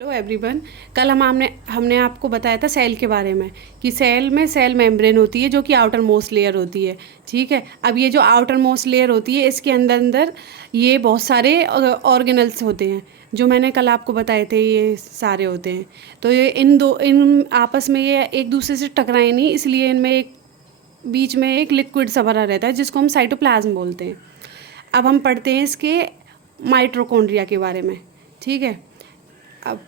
Hello everyone. कल हमने हमने आपको बताया था सेल के बारे में कि सेल में सेल मेम्ब्रेन होती है जो कि आउटर मोस्ट लेयर होती है। ठीक है, अब ये जो आउटर मोस्ट लेयर होती है इसके अंदर अंदर ये बहुत सारे ऑर्गेनल्स होते हैं जो मैंने कल आपको बताए थे, ये सारे होते हैं। तो ये इन आपस में ये एक दूसरे से टकराए नहीं, इसलिए इनमें एक बीच में एक लिक्विड सा भरा रहता है जिसको हम साइटोप्लाज्म बोलते हैं। अब हम पढ़ते हैं इसके माइटोकॉन्ड्रिया के बारे में। ठीक है, अब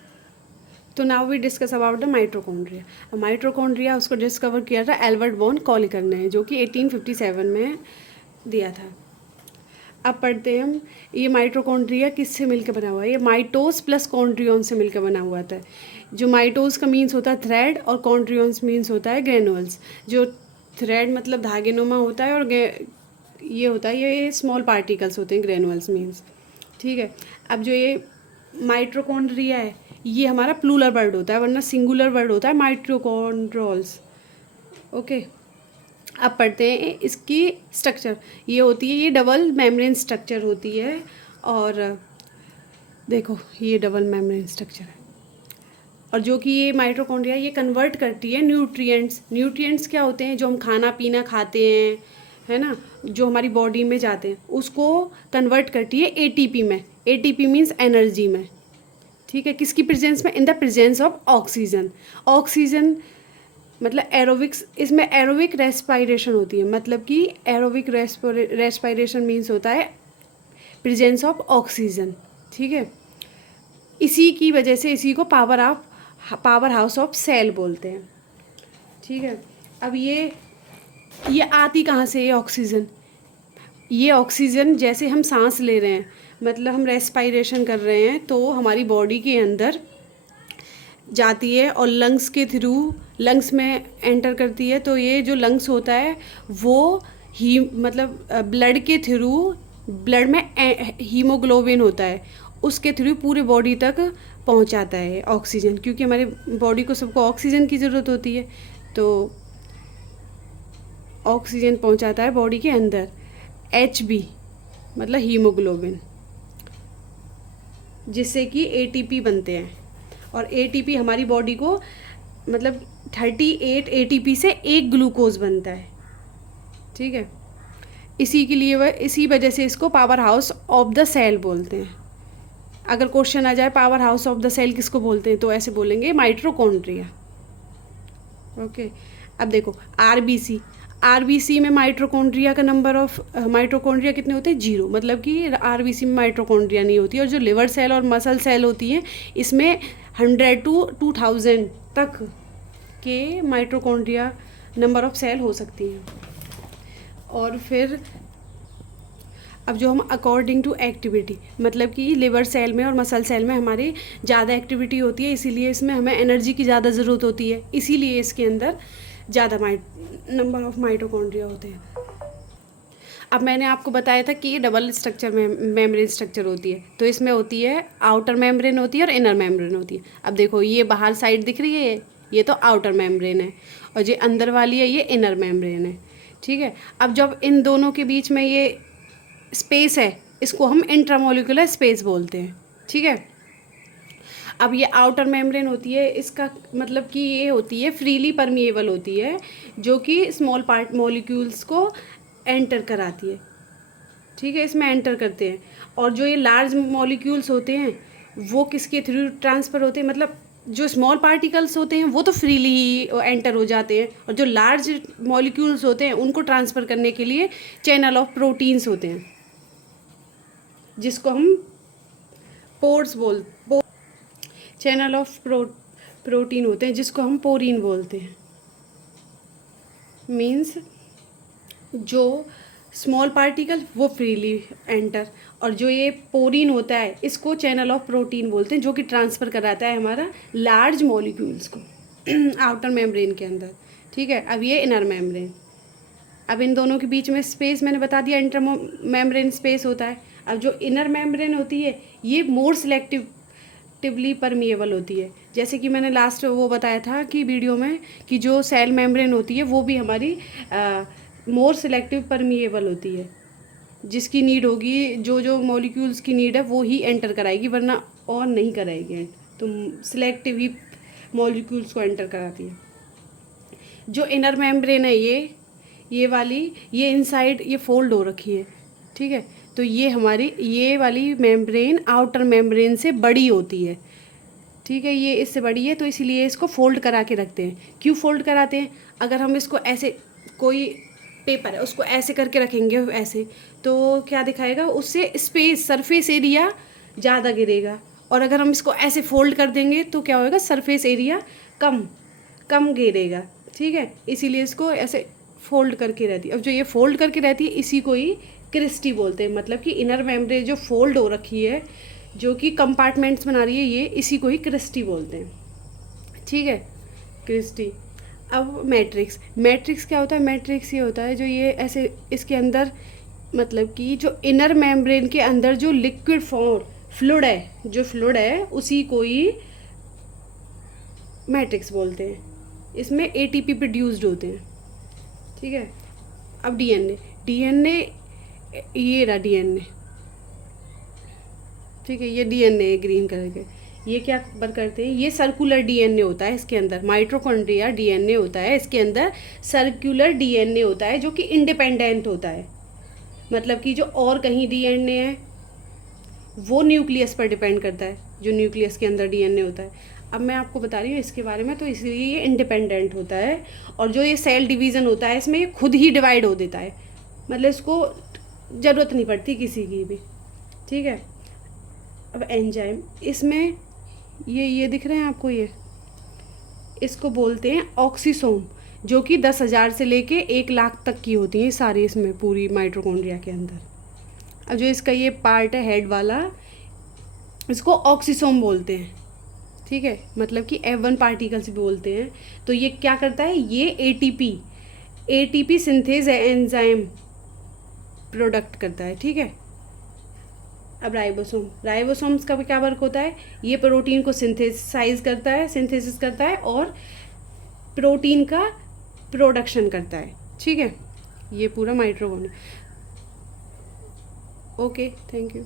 तो now we discuss about the mitochondria. Mitochondria उसको डिस्कवर किया था एल्बर्ट वॉन कॉलिकर ने, जो कि 1857 में दिया था। अब पढ़ते हैं हम ये माइटोकॉन्ड्रिया किससे मिलकर बना हुआ है। ये माइटोस प्लस कॉन्ड्रियन से मिलकर बना हुआ था। जो माइटोस का मीन्स होता है थ्रेड और कॉन्ड्रियंस मीन्स होता है ग्रेनुअल्स। जो थ्रेड मतलब धागेनुमा होता है और ये होता है, ये स्मॉल पार्टिकल्स होते हैं, ग्रेनुअल्स मीन्स। ठीक है, अब जो ये माइटोकॉन्ड्रिया है ये हमारा प्लूरल वर्ड होता है, वरना सिंगुलर वर्ड होता है माइटोकॉन्ड्रोल्स। ओके, अब पढ़ते हैं इसकी स्ट्रक्चर। ये होती है, ये डबल मेम्ब्रेन स्ट्रक्चर होती है। और देखो ये डबल मेम्ब्रेन स्ट्रक्चर है। और जो कि ये माइटोकॉन्ड्रिया ये कन्वर्ट करती है न्यूट्रिएंट्स। न्यूट्रिएंट्स क्या होते हैं? जो हम खाना पीना खाते हैं, है ना, जो हमारी बॉडी में जाते हैं, उसको कन्वर्ट करती है एटीपी में। एटीपी मीन्स एनर्जी में। ठीक है, किसकी प्रेजेंस में? In the presence of oxygen. Oxygen मतलब एरोबिक्स, इसमें एरोबिक रेस्पायरेशन होती है। मतलब कि एरोबिक रेस्पायरेशन मीन्स होता है प्रेजेंस ऑफ ऑक्सीजन। ठीक है, इसी की वजह से इसी को पावर हाउस ऑफ सेल बोलते हैं। ठीक है, अब ये आती कहाँ से ये ऑक्सीजन? ये ऑक्सीजन जैसे हम सांस ले रहे हैं, मतलब हम रेस्पायरेशन कर रहे हैं, तो हमारी बॉडी के अंदर जाती है और लंग्स के थ्रू लंग्स में एंटर करती है। तो ये जो लंग्स होता है वो मतलब ब्लड के थ्रू, ब्लड में हीमोग्लोबिन होता है, उसके थ्रू पूरे बॉडी तक पहुंचाता है ऑक्सीजन, क्योंकि हमारे बॉडी को सबको ऑक्सीजन की ज़रूरत होती है। तो ऑक्सीजन पहुंचाता है बॉडी के अंदर। HB मतलब हीमोग्लोबिन, जिससे कि ATP बनते हैं। और ATP हमारी बॉडी को मतलब 38 ATP से एक ग्लूकोज बनता है। ठीक है, इसी वजह से इसको power house of the cell बोलते हैं। अगर क्वेश्चन आ जाए power house of the cell किसको बोलते हैं, तो ऐसे बोलेंगे माइटोकॉन्ड्रिया। ओके, अब देखो आरबीसी में माइटोकॉन्ड्रिया का नंबर ऑफ माइटोकॉन्ड्रिया कितने होते हैं? 0। मतलब कि आरबीसी में माइटोकॉन्ड्रिया नहीं होती। और जो लिवर सेल और मसल सेल होती हैं इसमें 100 to 2000 तक के माइटोकॉन्ड्रिया नंबर ऑफ सेल हो सकती हैं। और फिर अब जो हम अकॉर्डिंग टू एक्टिविटी, मतलब कि लिवर सेल में और मसल सेल में हमारी ज़्यादा एक्टिविटी होती है, इसीलिए इसमें हमें एनर्जी की ज़्यादा ज़रूरत होती है, इसीलिए इसके अंदर ज़्यादा नंबर ऑफ माइटोकॉन्ड्रिया होते हैं। अब मैंने आपको बताया था कि ये डबल स्ट्रक्चर में मेम्ब्रेन स्ट्रक्चर होती है। तो इसमें होती है आउटर मेम्ब्रेन होती है और इनर मेम्ब्रेन होती है। अब देखो ये बाहर साइड दिख रही है, ये तो आउटर मेम्ब्रेन है, और ये अंदर वाली है ये इनर मेम्ब्रेन है। ठीक है, अब जब इन दोनों के बीच में ये स्पेस है, इसको हम इंट्रामोलिकुलर स्पेस बोलते हैं। ठीक है, अब ये आउटर मेम्ब्रेन होती है, इसका मतलब कि ये होती है फ्रीली परमिएबल होती है, जो कि स्मॉल पार्ट मॉलिक्यूल्स को एंटर कराती है। ठीक है, इसमें एंटर करते हैं। और जो ये लार्ज मॉलिक्यूल्स होते हैं वो किसके थ्रू ट्रांसफ़र होते हैं? मतलब जो स्मॉल पार्टिकल्स होते हैं वो तो फ्रीली ही एंटर हो जाते हैं, और जो लार्ज मॉलिक्यूल्स होते हैं उनको ट्रांसफ़र करने के लिए चैनल ऑफ प्रोटीन्स होते हैं, जिसको हम पोर्स चैनल ऑफ प्रोटीन होते हैं, जिसको हम पोरीन बोलते हैं। मीन्स जो स्मॉल पार्टिकल वो फ्रीली एंटर, और जो ये पोरीन होता है इसको चैनल ऑफ प्रोटीन बोलते हैं, जो कि ट्रांसफ़र कराता है हमारा लार्ज मॉलिक्यूल्स को आउटर मेम्ब्रेन के अंदर। ठीक है, अब ये इनर मेम्ब्रेन। अब इन दोनों के बीच में स्पेस मैंने बता दिया, इंटर मेम्ब्रेन स्पेस होता है। अब जो इनर मेम्ब्रेन होती है ये मोर सिलेक्टिवली परमिएबल होती है। जैसे कि मैंने लास्ट वो बताया था कि वीडियो में, कि जो सेल मेम्ब्रेन होती है वो भी हमारी मोर सिलेक्टिव परमिएबल होती है, जिसकी नीड होगी, जो जो मॉलिक्यूल्स की नीड है वो ही एंटर कराएगी, वरना और नहीं कराएगी। तो सिलेक्टिव ही मॉलिक्यूल्स को एंटर कराती है। जो इनर मेम्ब्रेन है ये वाली, ये इनसाइड ये फोल्ड हो रखी है, ठीक है। तो ये हमारी ये वाली मेम्ब्रेन आउटर मेम्ब्रेन से बड़ी होती है, ठीक है। ये इससे बड़ी है तो इसीलिए इसको फोल्ड करा के रखते हैं। क्यों फोल्ड कराते हैं? अगर हम इसको ऐसे, कोई पेपर है उसको ऐसे करके रखेंगे ऐसे, तो क्या दिखाएगा? उससे स्पेस, सरफेस एरिया ज़्यादा गिरेगा। और अगर हम इसको ऐसे फोल्ड कर देंगे तो क्या होएगा? सरफेस एरिया कम गिरेगा, ठीक है। इसीलिए इसको ऐसे फोल्ड करके रहती है। अब जो ये फोल्ड करके रहती है इसी को ही क्रिस्टी बोलते हैं। मतलब कि इनर मेम्ब्रेन जो फोल्ड हो रखी है, जो कि कंपार्टमेंट्स बना रही है, ये इसी को ही क्रिस्टी बोलते हैं, ठीक है, क्रिस्टी। अब मैट्रिक्स क्या होता है? मैट्रिक्स ये होता है जो ये ऐसे इसके अंदर, मतलब कि जो इनर मेम्ब्रेन के अंदर जो लिक्विड फ्लूइड है, जो फ्लूइड है उसी को ही मैट्रिक्स बोलते हैं। इसमें एटीपी प्रोड्यूस्ड होते हैं, ठीक है। अब डीएनए ये रहा डीएनए, ठीक है। ये डीएनए ग्रीन कलर के, ये क्या बर करते हैं? ये सर्कुलर डीएनए होता है इसके अंदर। माइटोकॉन्ड्रिया डीएनए होता है इसके अंदर, सर्कुलर डीएनए होता है जो कि इंडिपेंडेंट होता है। मतलब कि जो और कहीं डीएनए है वो न्यूक्लियस पर डिपेंड करता है, जो न्यूक्लियस के अंदर डीएनए होता है। अब मैं आपको बता रही हूँ इसके बारे में, तो इसलिए ये इंडिपेंडेंट होता है। और जो ये सेल डिवीज़न होता है इसमें ये खुद ही डिवाइड हो देता है, मतलब इसको ज़रूरत नहीं पड़ती किसी की भी, ठीक है। अब एंजाइम, इसमें ये दिख रहे हैं आपको, ये इसको बोलते हैं ऑक्सीसोम, जो कि 10,000 से लेके 1,00,000 तक की होती हैं सारी इसमें पूरी माइटोकॉन्ड्रिया के अंदर। अब जो इसका ये पार्ट है हेड वाला, इसको ऑक्सीसोम बोलते हैं, ठीक है। मतलब कि F1 पार्टिकल्स भी बोलते हैं। तो ये क्या करता है? ये एटीपी सिंथेज एंजाइम प्रोडक्ट करता है, ठीक है। अब राइबोसोम्स का क्या वर्क होता है? ये प्रोटीन को सिंथेसिस करता है और प्रोटीन का प्रोडक्शन करता है, ठीक है। ये पूरा माइटोकॉन्ड्रिया। Okay, thank you.